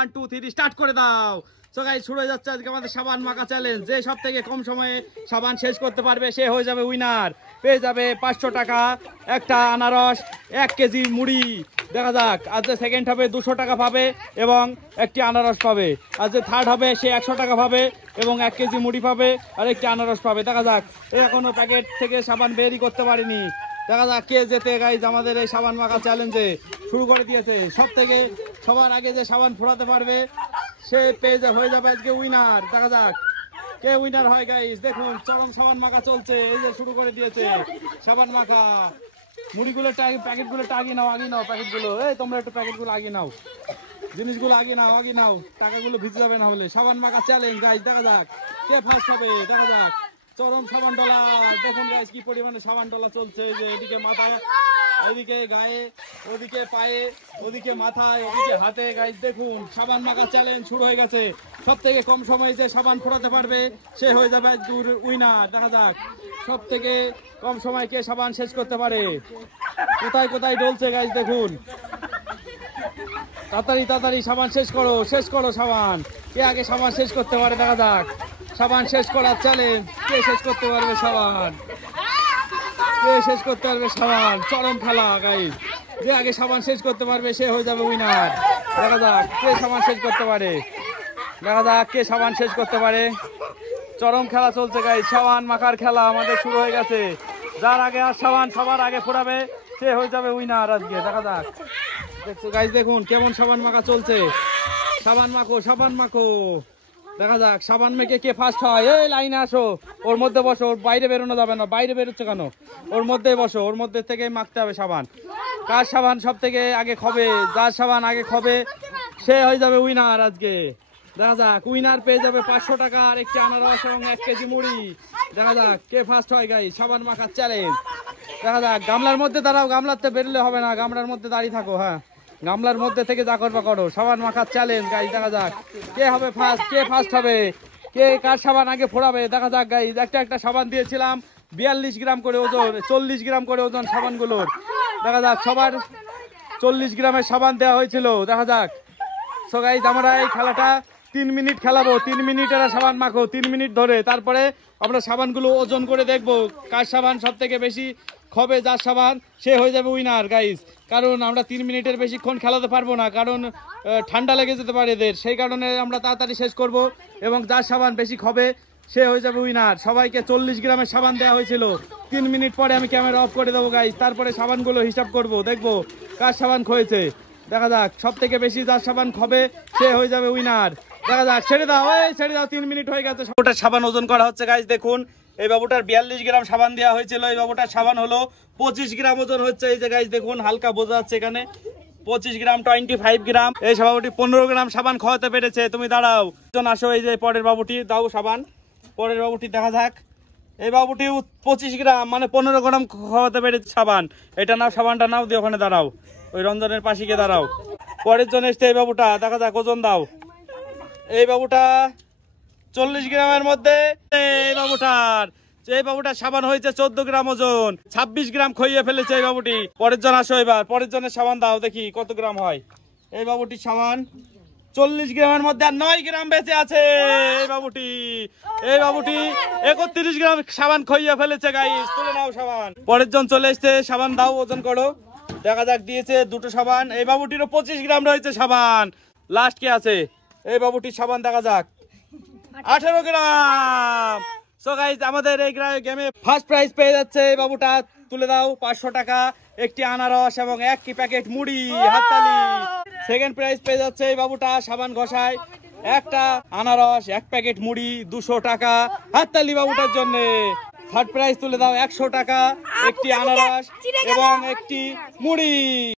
1 2 3 start করে দাও। So guys শুরু হয়ে যাচ্ছে আজকে আমাদের সাবান মাখা চ্যালেঞ্জ। যে সবথেকে কম সময়ে সাবান শেষ করতে পারবে সে হয়ে যাবে উইনার, পেয়ে যাবে 500 টাকা, একটা আনারস, 1 কেজি মুড়ি। দেখা যাক, আজ যে সেকেন্ড হবে 200 টাকা পাবে এবং একটি আনারস পাবে। আজ যে থার্ড হবে সে 100 টাকা পাবে এবং 1 কেজি মুড়ি পাবে আর একটি আনারস পাবে। দেখা যাক, এখনো প্যাকেট থেকে সাবান বেরই করতে পারিনি। দেখা যাক কে যেতে গাইজ আমাদের এই সাবান মাখা চ্যালেঞ্জে। শুরু করে দিয়েছে, সবার আগে যে সাবান ফোড়াতে পারবে সে হয়ে যাবে আজকে উইনার। দেখা যাক কে উইনার হয় গাইজ। দেখুন চরম সাবান মাখা চলছে, এই যে শুরু করে দিয়েছে সাবান মাখা। মুড়িগুলো প্যাকেটগুলো আগিয়ে নাও প্যাকেটগুলো। এই তোমরা একটু প্যাকেটগুলো আগিয়ে নাও, জিনিসগুলো আগিয়ে নাও, টাকাগুলো ভিজে যাবে না হলে। সাবান মাখা চ্যালেঞ্জ গাইজ, দেখা যাক কে ফার্স্ট হবে। দেখা যাক চরম সাবান ডলা। দেখুন গাইজ কি পরিমাণে সাবান ডলা চলছে। যে এদিকে মাথায়, এদিকে গায়ে, ওদিকে পায়ে, ওদিকে মাথায়, ওদিকে হাতে। গাইজ দেখুন সাবান মাখা চ্যালেঞ্জ শুরু হয়ে গেছে। সব থেকে কম সময়ে যে সাবান ফোড়াতে পারবে সে হয়ে যাবে উইনার। দেখা যাক সব থেকে কম সময় কে সাবান শেষ করতে পারে। কোথায় ডলছে গাইজ দেখুন। তাড়াতাড়ি সাবান শেষ করো সাবান। কে আগে সাবান শেষ করতে পারে। দেখা যাক সাবান শেষ করার চ্যালেঞ্জ। কে শেষ করতে পারবে সাবান, চরম খেলা গাইজ। যে আগে সাবান শেষ করতে পারবে সে হয়ে যাবে উইনার। দেখা যাক কে সাবান শেষ করতে পারে। চরম খেলা চলছে গাইজ, সাবান মাখার খেলা আমাদের শুরু হয়ে গেছে। যার আগে আর সাবান সবার আগে ফোড়াবে সে হয়ে যাবে উইনার আজকে। দেখা যাক, দেখছো গাইজ দেখুন কেমন সাবান মাখা চলছে। সাবান মাখো। দেখা যাক সাবান মেখে কে ফার্স্ট হয়। এই লাইনে আসো, ওর মধ্যে বসো, ওর বাইরে বেরোনো যাবে না। বাইরে বেরোচ্ছে কেন? ওর মধ্যেই বসো, ওর মধ্যে থেকে মাখতে হবে সাবান। কার সাবান সব থেকে আগে খবে, যার সাবান আগে খবে সে হয়ে যাবে উইনার আজকে। দেখা যাক উইনার পেয়ে যাবে 500 টাকা আর একটি আনারস এবং 1 কেজি মুড়ি। দেখা যাক কে ফার্স্ট হয় গাই সাবান মাখার চ্যালেঞ্জ। দেখা যাক গামলার মধ্যে দাঁড়াও, গামলাতে বেরোলে হবে না, গামলার মধ্যে দাঁড়িয়ে থাকো। হ্যাঁ, গামলার মধ্যে থেকে যা করবা করো। সাবান মাখার চ্যালেঞ্জ গাইজ। দেখা যাক কে হবে ফার্স্ট, কে ফার্স্ট হবে, কে কার সাবান আগে ফোড়াবে। দেখা যাক গাইজ, একটা সাবান দিয়েছিলাম 42 গ্রাম করে ওজন, 40 গ্রাম করে ওজন সাবানগুলোর। দেখা যাক সবার 40 গ্রামের সাবান দেওয়া হয়েছিল। দেখা যাক সো গাইজ আমরা এই খেলাটা 3 মিনিট খেলাবো। 3 মিনিট এরা সাবান মাখো 3 মিনিট ধরে। তারপরে আমরা সাবানগুলো ওজন করে দেখবো কার সাবান সব থেকে বেশি খবে। যার সাবান সে হয়ে যাবে উইনার গাইজ। কারণ আমরা 3 মিনিটের বেশিক্ষণ খেলাতে পারবো না, কারণ ঠান্ডা লেগে যেতে পারে এদের। সেই কারণে আমরা তাড়াতাড়ি শেষ করব এবং যার সাবান বেশি খবে সে হয়ে যাবে উইনার। সবাইকে 40 গ্রামের সাবান দেওয়া হয়েছিল। 3 মিনিট পরে আমি ক্যামেরা অফ করে দেবো গাইজ। তারপরে সাবানগুলো হিসাব করব, দেখবো কার সাবান খয়েছে। দেখা যাক সব থেকে বেশি যার সাবান খবে সে হয়ে যাবে উইনার। দেখা যাক, ছেড়ে দাও 3 মিনিট হয়ে গেছে। ওটার সাবান ওজন করা হচ্ছে গাইজ। দেখুন এই বাবুটার 42 গ্রাম সাবান দেওয়া হয়েছিল। এই বাবুটার সাবান হলো 25 গ্রাম ওজন হচ্ছে। এই যে গাইজ দেখুন হালকা বোঝা যাচ্ছে এখানে 25 গ্রাম 25 গ্রাম। এই বাবুটি 15 গ্রাম সাবান খাওয়াতে পেরেছে। তুমি দাঁড়াও, আসো। এই যে পরের বাবুটি দাও সাবান। পরের বাবুটি দেখা যাক, এই বাবুটি 25 গ্রাম মানে 15 গ্রাম খাওয়াতে পেরেছে সাবান। এটা নাও, সাবানটা নাও, দিয়ে ওখানে দাঁড়াও, ওই রঞ্জনের পাশে গিয়ে দাঁড়াও। পরের জন এসছে এই বাবুটা। দেখা যাক ওজন দাও। এই বাবুটা 40 গ্রামের মধ্যে। এই বাবুটার সাবান হয়েছে 14 গ্রাম ওজন, 26 গ্রাম খাইয়ে ফেলেছে এই বাবুটি। পরের জন আসো, এবার পরের জনের সাবান দাও, দেখি কত গ্রাম হয়। এই বাবুটির সাবান 40 গ্রামের মধ্যে আর 9 গ্রাম বেঁচে আছে। এই বাবুটি 31 গ্রাম সাবান খাইয়ে ফেলেছে গাইস। তুলে নাও সাবান। পরের জন চলে এসছে, সাবান দাও, ওজন করো। দেখা যাক দিয়েছে 2টো সাবান। এই বাবুটিরও 25 গ্রাম রয়েছে সাবান। লাস্ট কে আছে? এই বাবুটির সাবান দেখা যাক 18 গ্রাম। সো গাইজ আমাদের এই গেমে ফার্স্ট প্রাইজ পেয়ে যাচ্ছে এই বাবুটা। তুলে দাও 500 টাকা, একটি আনারস এবং 1 প্যাকেট মুড়ি। হাততালি। সেকেন্ড প্রাইজ পেয়ে যাচ্ছে এই বাবুটা সাবান ঘষায়, একটা আনারস, 1 প্যাকেট মুড়ি, 200 টাকা। হাততালি বাবুটার জন্য। থার্ড প্রাইজ তুলে দাও 100 টাকা, একটি আনারস এবং একটি মুড়ি।